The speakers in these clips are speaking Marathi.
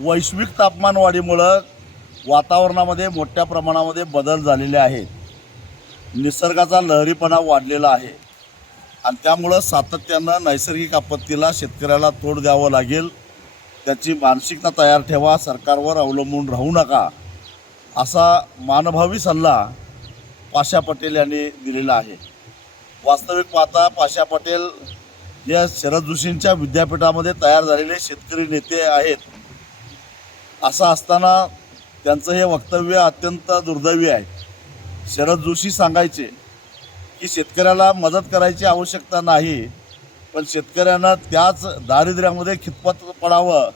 वैश्विक तापमानवाढीमुळं वातावरणामध्ये मोठ्या प्रमाणामध्ये बदल झालेले आहेत. निसर्गाचा लहरीपणा वाढलेला आहे आणि त्यामुळं सातत्यानं नैसर्गिक आपत्तीला शेतकऱ्याला तोंड द्यावं लागेल. त्याची मानसिकता तयार ठेवा, सरकारवर अवलंबून राहू नका, असा मानभावी सल्ला पाशा पटेल यांनी दिलेला आहे. वास्तविक पाहता पाशा पटेल या शरद जोशींच्या विद्यापीठामध्ये तयार झालेले शेतकरी नेते आहेत. असं असताना त्यांचं हे वक्तव्य अत्यंत दुर्दैवी आहे. शरद जोशी सांगायचे की शेतकऱ्याला मदत करायची आवश्यकता नाही, पण शेतकऱ्यांना त्याच दारिद्र्यामध्ये खितपत पडावं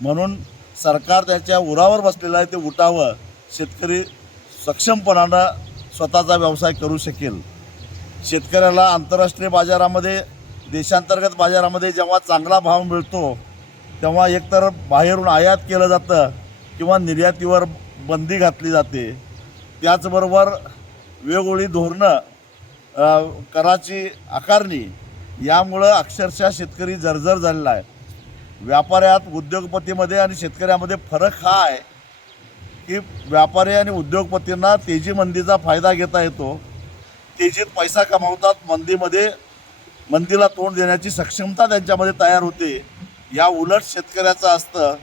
म्हणून सरकार त्याच्या उरावर बसलेलं आहे, ते उठावं. शेतकरी सक्षमपणानं स्वतःचा व्यवसाय करू शकेल. शेतकऱ्याला आंतरराष्ट्रीय बाजारामध्ये, देशांतर्गत बाजारामध्ये जेव्हा चांगला भाव मिळतो तेव्हा एकतर बाहेरून आयात केलं जातं किंवा निर्यातीवर बंदी घातली जाते. त्याचबरोबर वेगवेगळी धोरणं, कराची आकारणी, यामुळं अक्षरशः शेतकरी जर्जर झालेला आहे. व्यापाऱ्यात, उद्योगपतीमध्ये आणि शेतकऱ्यामध्ये फरक हा आहे की व्यापारी आणि उद्योगपतींना तेजी मंदीचा फायदा घेता येतो, तेजीत पैसा कमावतात, मंदीला तोंड देण्याची सक्षमता त्यांच्यामध्ये तयार होते. या उलट शेतकऱ्याचं असतं.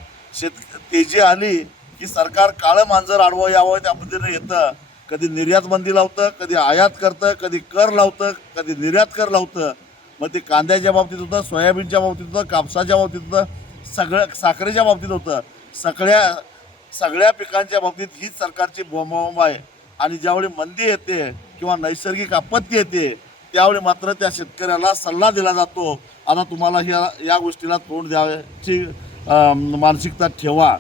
तेजी आली की सरकार काळं मांजर आडवं यावं त्या पद्धतीनं येतं. कधी निर्यात बंदी लावतं, कधी आयात करतं, कधी कर लावतं, कधी निर्यात कर लावतं. मग ते कांद्याच्या बाबतीत होतं, सोयाबीनच्या बाबतीत होतं, कापसाच्या बाबतीत होतं, साखरेच्या बाबतीत होतं. सगळ्या पिकांच्या बाबतीत हीच सरकारची बोंबाबोंब आहे. आणि ज्यावेळी मंदी येते किंवा नैसर्गिक आपत्ती येते त्यावेळी मात्र त्या शेतकऱ्याला सल्ला दिला जातो, आता तुम्हाला या गोष्टीला तोंड द्यायची मानसिकता ठेवा.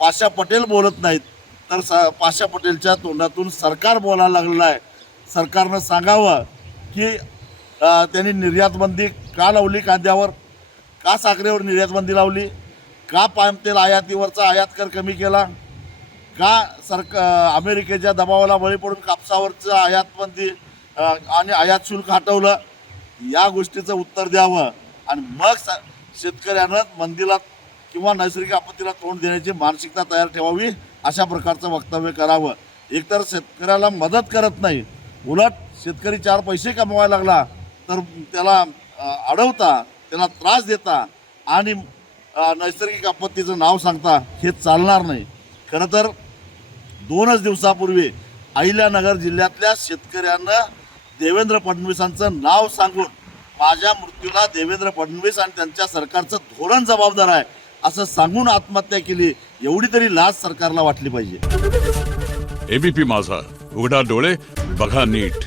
पाशा पटेल बोलत नाहीत, तर पाशा पटेलच्या तोंडातून सरकार बोलायला लागलेलं आहे. सरकारनं सांगावं की त्यांनी निर्यातबंदी का लावली, कांद्यावर का, साखरेवर निर्यातबंदी लावली का, पाम तेल आयातीवरचा आयात कर कमी केला का, अमेरिकेच्या दबावाला बळी पडून कापसावरचं आयातबंदी आणि आयात शुल्क हटवलं. या गोष्टीचं उत्तर द्यावं आणि मग शेतकऱ्यानं मंदीला किंवा नैसर्गिक आपत्तीला तोंड देण्याची मानसिकता तयार ठेवावी. अशा प्रकारचं वक्तव्य करावं. एकतर शेतकऱ्याला मदत करत नाही, उलट शेतकरी 4 पैसे कमवायला लागला तर त्याला अडवता, त्याला त्रास देता आणि नैसर्गिक आपत्तीचं नाव सांगता, हे चालणार नाही. खरं तर 2 दिवसापूर्वी अहिल्यानगर जिल्ह्यातल्या शेतकऱ्यांना देवेंद्र फडणवीसांचं नाव सांगून माझ्या मृत्यूला देवेंद्र फडणवीस आणि त्यांच्या सरकारचं धोरण जबाबदार आहे असं सांगून आत्महत्या केली. एवढी तरी लाज सरकारला वाटली पाहिजे. एबीपी माझा, उघडा डोळे बघा नीट.